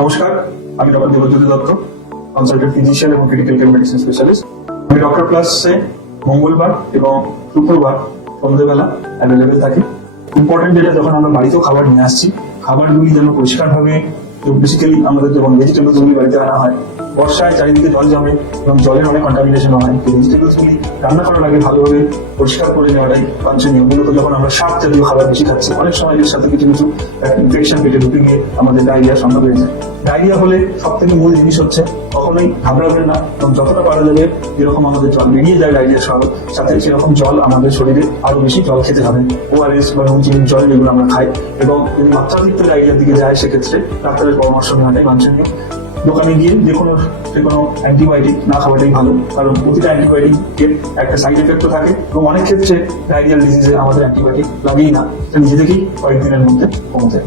নমস্কার, আমি doctor Debjyoti Dutta, consultant physician এবং ক্রিটিক্যাল কেয়ার মেডিসিন স্পেশালিস্ট। আমি ডক্টর প্লাসে মঙ্গলবার এবং শুক্রবার সন্ধ্যেবেলা অ্যাভেলেবেল থাকি। ইম্পর্টেন্ট যেটা, যখন আমরা বাড়িতেও খাবার নিয়ে আসছি, খাবারগুলি যেন পরিষ্কারভাবে, বেসিক্যালি আমাদের যখন ভেজিটেবলস গুলি বাড়িতে আনা হয়, বর্ষায় চারিদিকে জল জমে এবং জলের অনেক কন্টামিনেশন হয়। তো ভেজিটেবলস গুলি রান্না করার আগে ভালোভাবে পরিষ্কার করে নেওয়াটাই বাঞ্ছনীয়। মূলত যখন আমরা শাক জাতীয় খাবার বেশি খাচ্ছি, অনেক সময় এর সাথে কিছু কিছু ইনফেকশন পেটে ঢুকে গিয়ে আমাদের ডায়রিয়া সম্ভব হয়ে যায়। ডায়রিয়া হলে সব থেকে মূল জিনিস হচ্ছে কখনোই ঘাবড়াবেন না, এবং যতটা পারা যাবে যেরকম আমাদের জল বেরিয়ে যায় ডায়রিয়া সহ, সাথে সেরকম জল আমাদের শরীরে আরো বেশি জল খেতে হবে। ওআরএস বা চিনির জল যেগুলো আমরা খাই, এবং যদি মাত্রাতিরিক্ত ডায়রিয়ার দিকে যায় সেক্ষেত্রে ডাক্তারের পরামর্শ নেওয়াটাই বাঞ্ছনীয়। দোকানে গিয়ে যে কোনো অ্যান্টিবায়োটিক না খাওয়াটাই ভালো, কারণ প্রতিটা অ্যান্টিবায়োটিকের একটা সাইড এফেক্টও থাকে, এবং অনেক ক্ষেত্রে ডায়রিয়াল ডিজিজে আমাদের অ্যান্টিবায়োটিক লাগেই না, নিজে থেকেই কয়েকদিনের মধ্যে কমে যায়।